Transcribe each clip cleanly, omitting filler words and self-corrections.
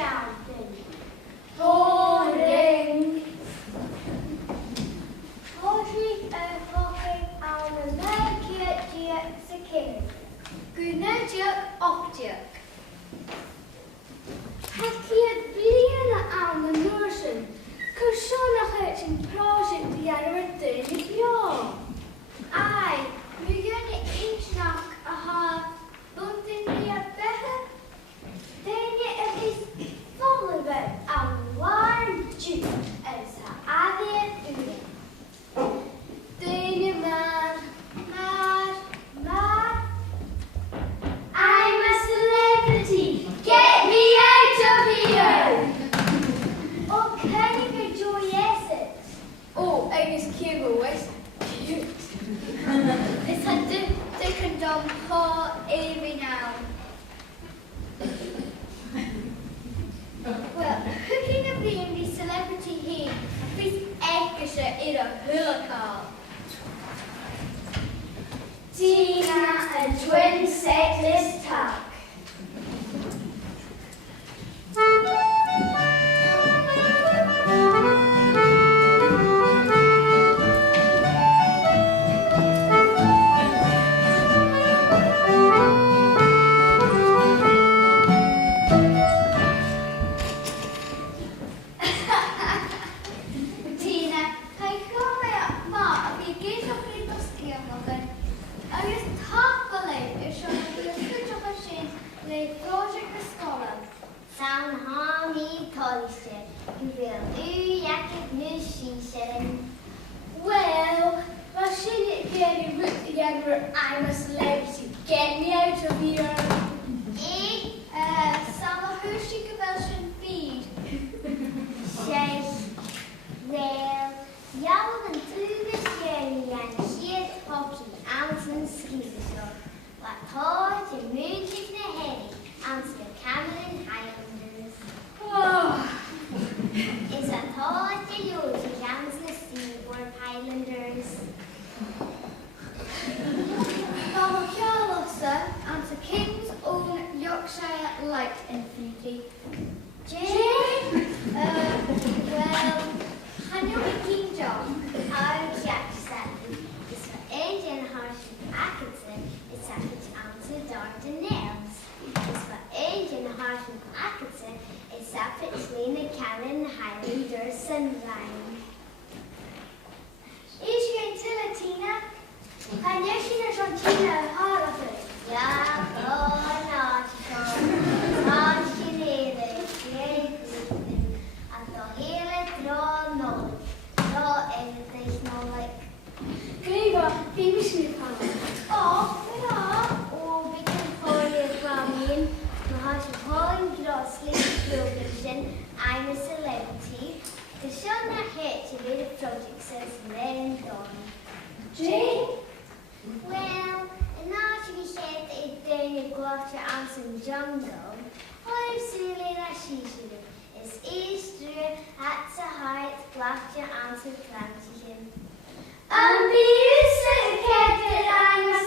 shouting. Holding. Holding a hopping on the mercury security. Gunnerjuk opjuk. Het je blieren aan de nursen. Kursonnig het een project die jij er tegen jou. Ai, we kunnen eens nog haar bunten hier beter. Dingen er is volle wet aan warm juice als haar aardige uren. Dingen maar. I'm a celebrity. Get me out of here. Oh, can you enjoy it? Oh, Agnes Kibble, it's cute. It's a dick and dumb paw every now. Well, hooking up being the celebrity here, this extra in a hurricane. Tina and twin setlist talk. Well, I shouldn't get you put together. I'm a celebrity. Get me out of here. Summer Hershey Conversion feed. Say, well, jag den tubersjöljan helt hockey ansen skrivsor. Vad tar till mycket med henne anska Cameron Highlanders. Is a tar till Yorkshire anska Seaboard Highlanders. Mama Carlosa and the King's Own Yorkshire Light Infantry. Jane? Well, I know a King John. Oh, Jack Sally. It's for Indian Harshman Atkinson. It's at which answer Dardanelles. It's for Indian Harshman Atkinson. It's at which Lena Cannon Highlanders Sunline. Is she going to tell her, Tina? I know she knows on Tina hard of it. Ja, not she really att då hela dra noll. Dra everything noll. Gryva, vi vill slippa. Ja, och vi kan få det fram in. Man har så ha en grasslig production. I'm a celebrity. The show not hit to be the project says then done. Jane? Well, and now to be said that it's doing a Gloucester Anson jungle. How silly that she should have. It's Easter at the heart, Gloucester Anson Clancy. And be so careful, I'm a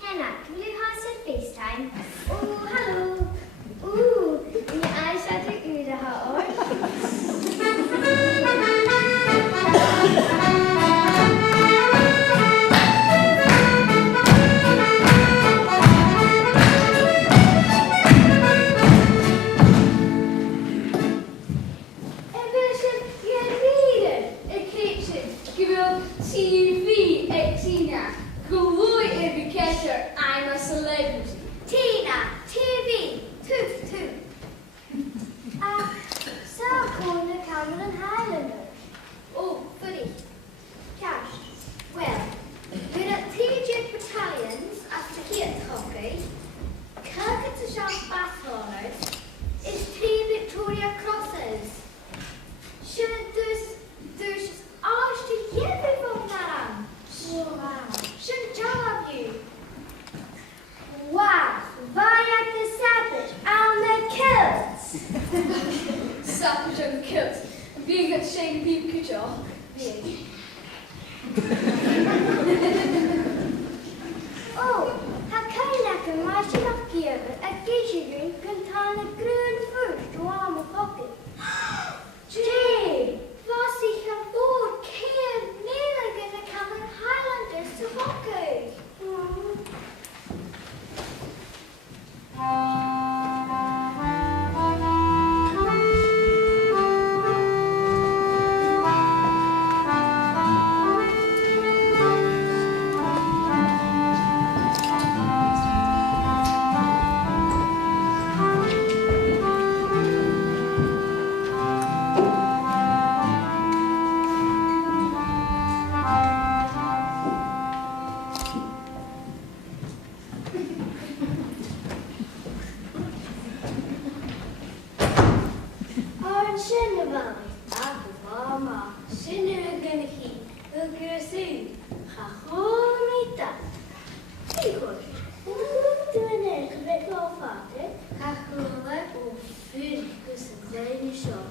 Hannah, can you have some FaceTime? Oh, hello. Ooh, your eyes are taking the heart. I'm a celebrity. Tina, TV, toot toot. So cool, the Cameron Highlander. Oh, goody. Cash. Well, we're at TJ battalions after here hockey. Kirk to Sharp Bathhorners is 3 Victoria Crosses. Shouldn't there's ours to give from that. Wow. Shouldn't job of you. Wow, via the savage on the kilts. Savage on the kilts. Vi gaat geen piepje toch? Nee. Oh, hij kan lekker maar je nog geven. En kiesje doen kunt aan een groene vrucht, warme pocket. Jay, was ich geboren, kein Mehl in der Kammer Highlanders zu hocken. Mama, sinne gonna he, wil ik ga gewoon niet dat. Igor, hoe doe je het? Weet je al vader? Ga gewoon op vuur, dus een kleine shop.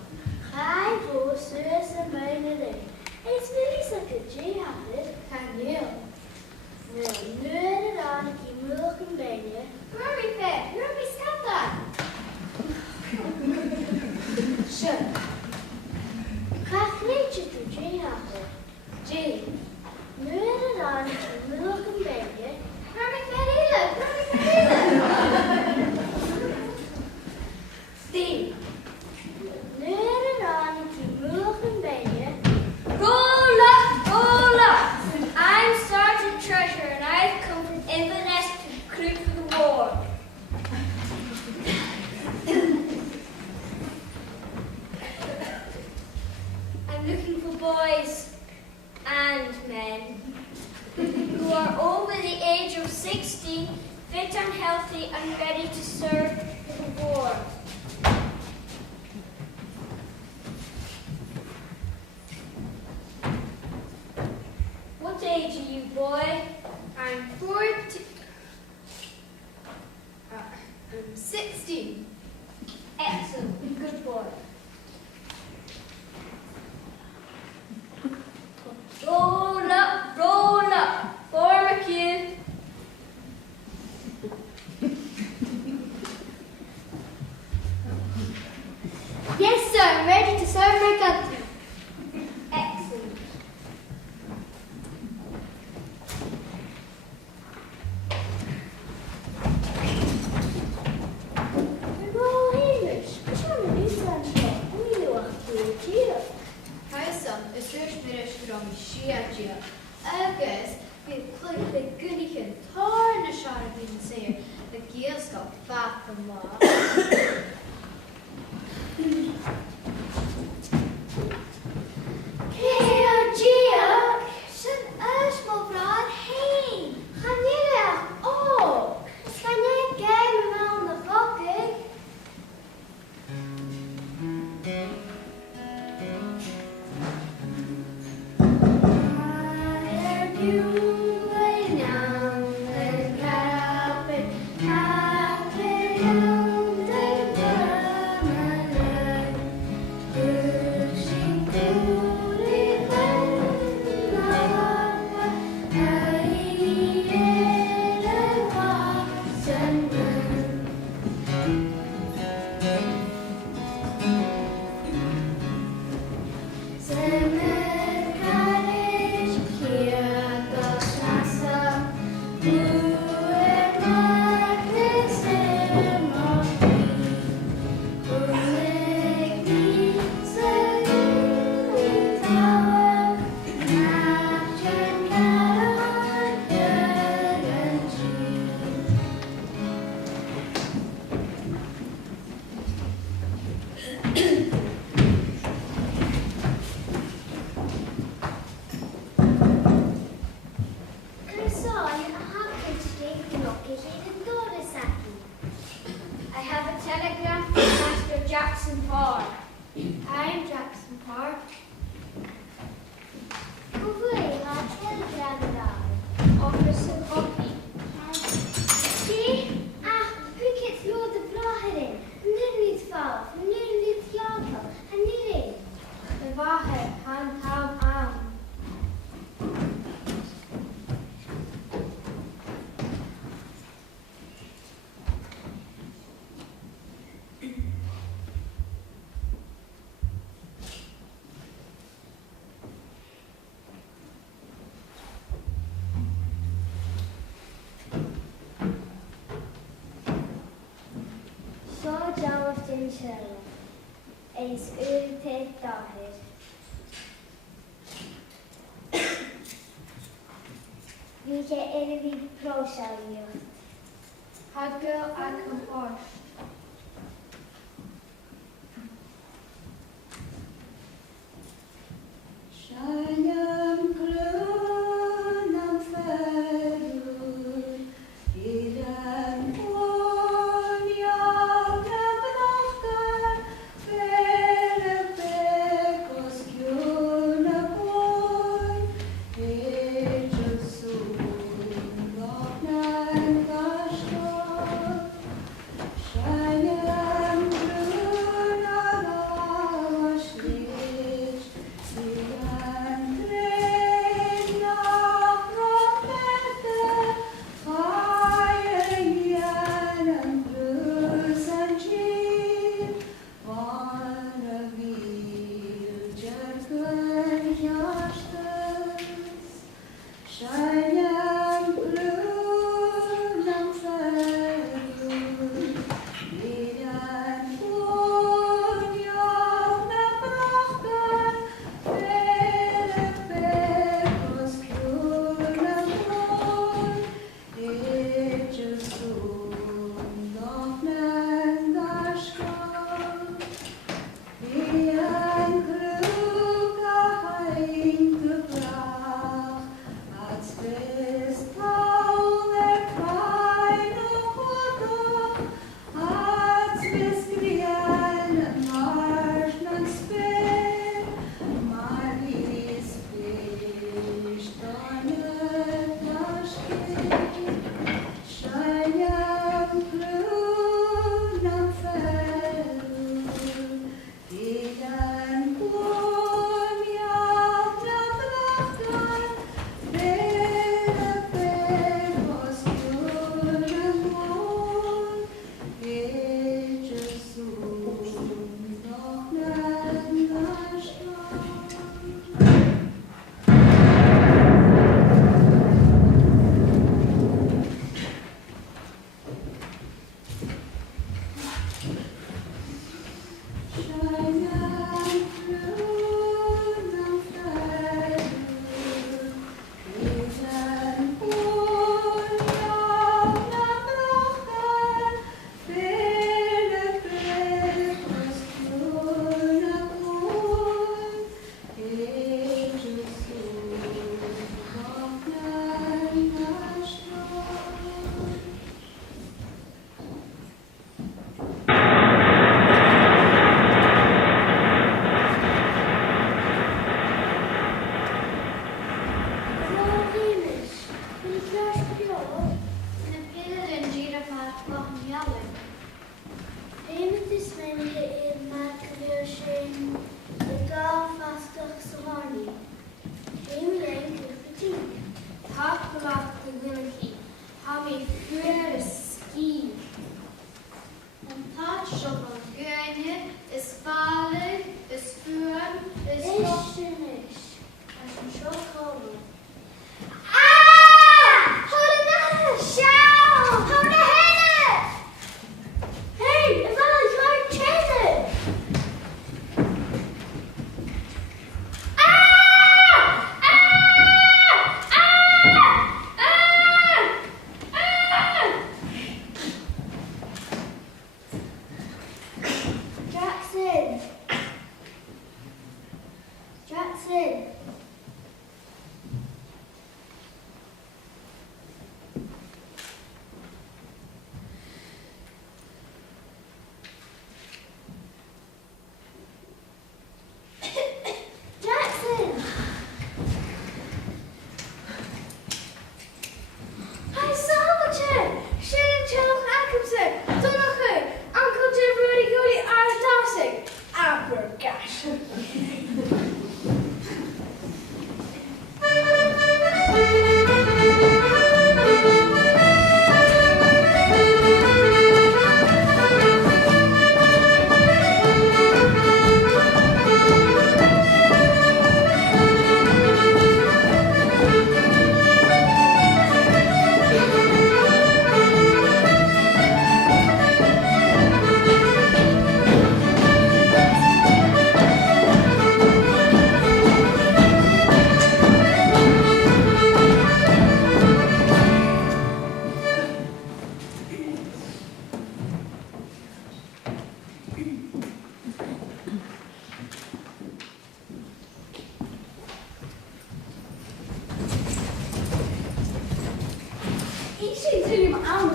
Ga voor zus en bijna leeg. Eens wil ik dat ik je had, ga heel. Nee, nu dan ik je morgen ben je. Murray vet, Murray schat dat. Zo. Graag weet je toe, Jane had. Jane, nu dan ik je morgen ben je. Murray vet heel, Murray vet heel. Steve, nu dan ik je morgen ben je. Hola! I'm Sergeant Treasure and I've come from Inverness to recruit for the war. I'm looking for boys and men who are over the age of 16, fit and healthy and ready to serve the war. What age are you, boy? I'm 14. I'm 16. Excellent. Good boy. Roll up, roll up. Form a queue. Yes, sir. I'm ready to serve my country. Excellent. Agus, bydd plwyf y gynnig yn torn y siarad yn sir, y gilsgol fath o law. Jin Sherlock. Is Ute Dahir. Wie ge Elvi Prosalio. Hagel ac yn orff. Shining gloom and faded, hidden on your broken, fair pecos cuna boy, age soon lock and cashtor, shining gloom and ashlich.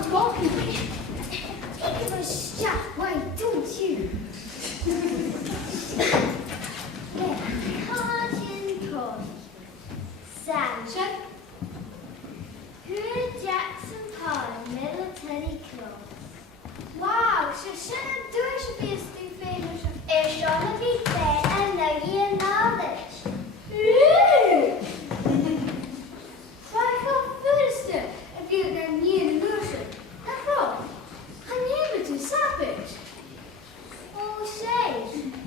talking to me. Give a shot, why don't you? Cotton Toy. Sam. Good Jackson Pollock Military Club. Wow, så känner du så visst du finner så. Är såna bitar en lägger knowledge. Varför först du? Jag vill den nya lösen. Varför? Han ger till sapet. Oh, say,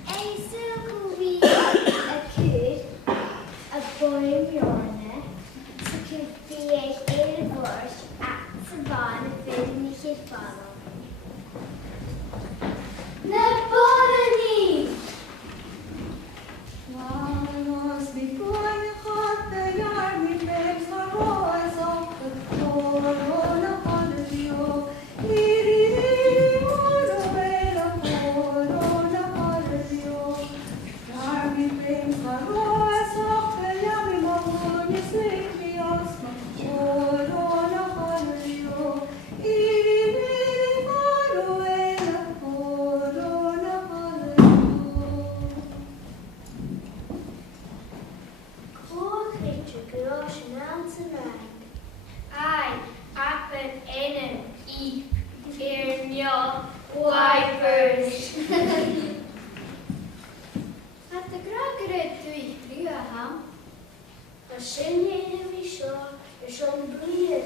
a circle we a kid, a boy in Bjorne, så could be a divorce at Savannah för mycket follow. När var ni? Vanos before the hot the yard we begs for roars of the floor on a holiday. Iri away on a holiday. Yard we begs for roars of the yummy moon is sleepy on a holiday. Iri away on a holiday. Cool creature grows mountain rank. Ai, apen enen I Irnja Wipers. Att det grakare du I Blyaham. A sinne in we saw, is som blir,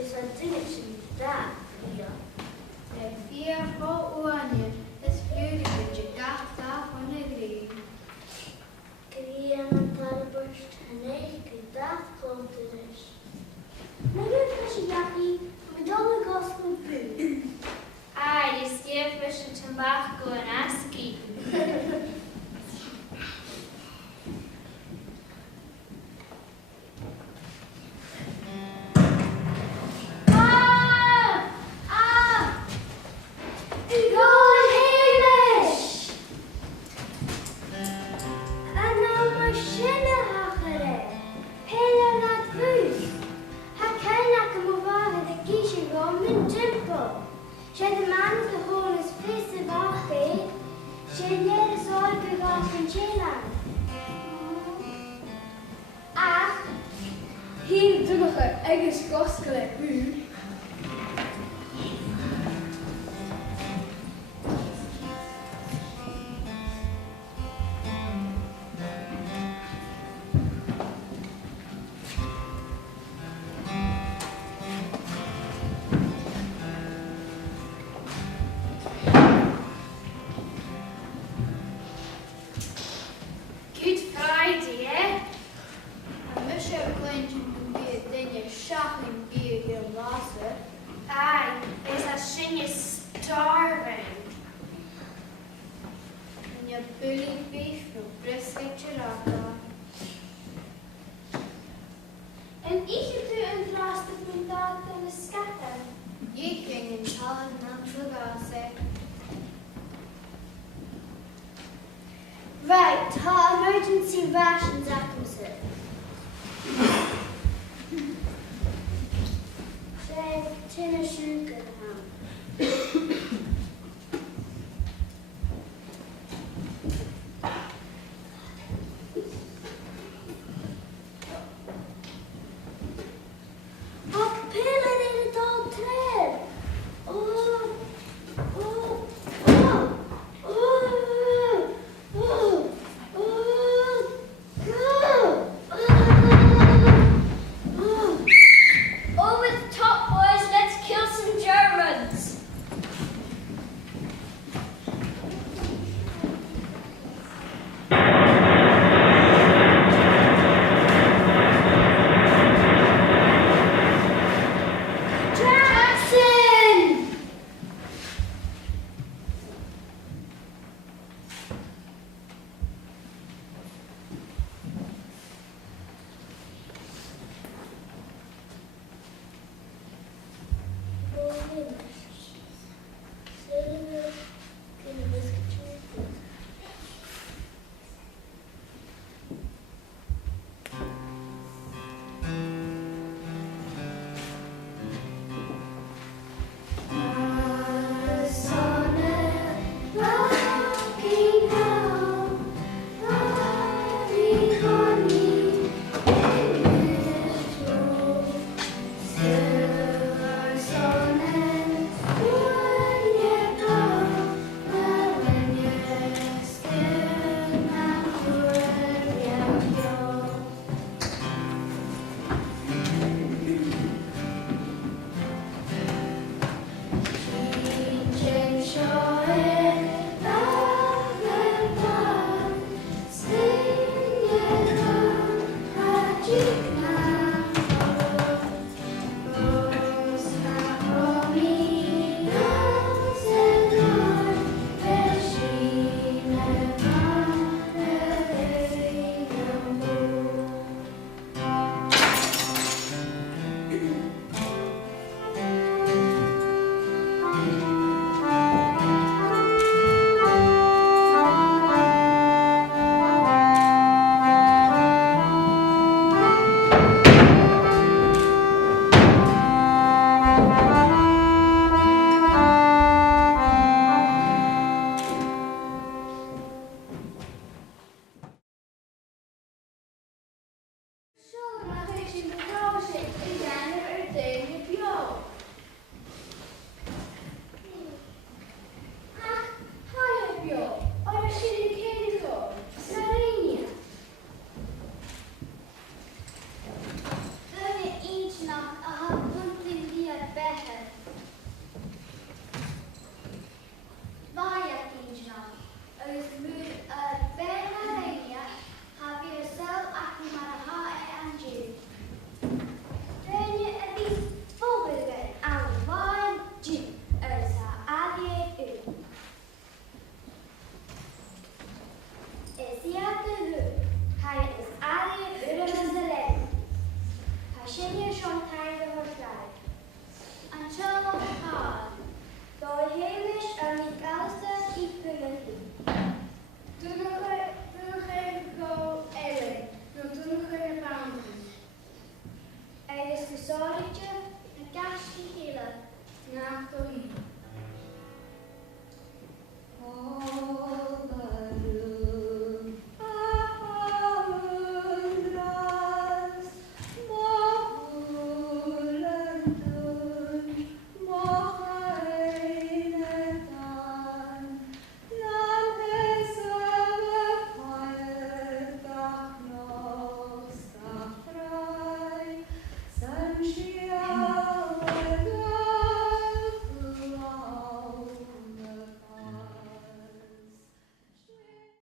is a tinnitus that, ja. Det fyra på oanjer, det flyger du gata från en grin. Grena talborst, en eke dat kloteres. Men nu kanske Jackie, med dolle gospel bud. Ai, det sker för tobacco and aski. Hier doe nog een eigen kostelijk u. Good Friday, eh? I'm not sure going to be then you're shopping beer your lasse. Aye, there's a thing is starving. And your bully beef from brisket chiraka. En ik doe een draste van dat en de skatten. You can in Charles Namfugase. Right, ta emergency rations atmosphere. Säg, tinna sjukan här.